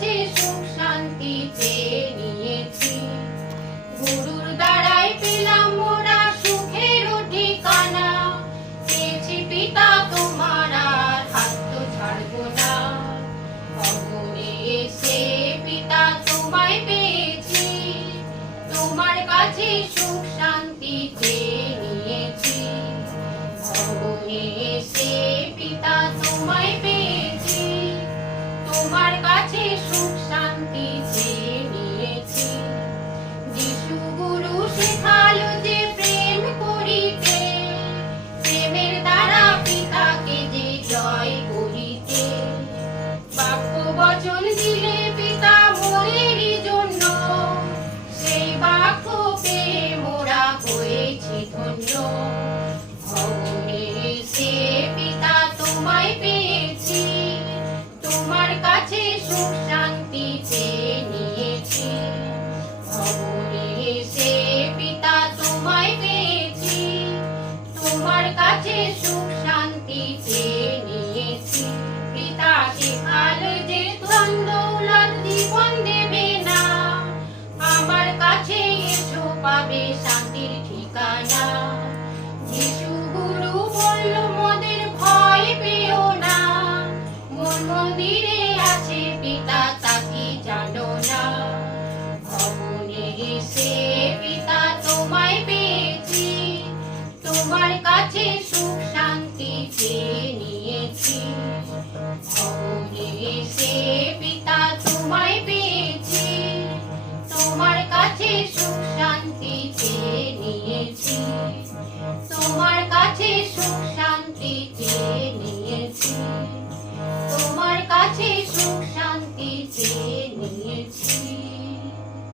কাছে সুখ শান্তি চেয়ে নিয়েছি। গুরুর দ্বারাই পেলাম মোরা সুখের ঠিকানা। পেয়েছি পিতা তোমার আর হাত তো ছাড়বো না। খবরে এসে পিতা তোমায় পেয়েছি। তোমার কাছে সুখ শান্তি চেয়ে নিয়েছি। খবরে এসে পিতা তোমায় পেয়েছি। তোমার কাছে সুখ শান্তি চেয়ে নিয়েছি। যিশু গুরু শেখালো যে প্রেম করিতে, প্রেমের দ্বারা পিতাকে যে জয় করিতে। বাক্য বচন দিলে পিতা মোরেরই জন্য, সেই বাক্য পেয়ে মোরা হয়েছি ধন্য। খবরে এসে পিতা তোমায় পেয়েছি। তোমার কাছে সুখ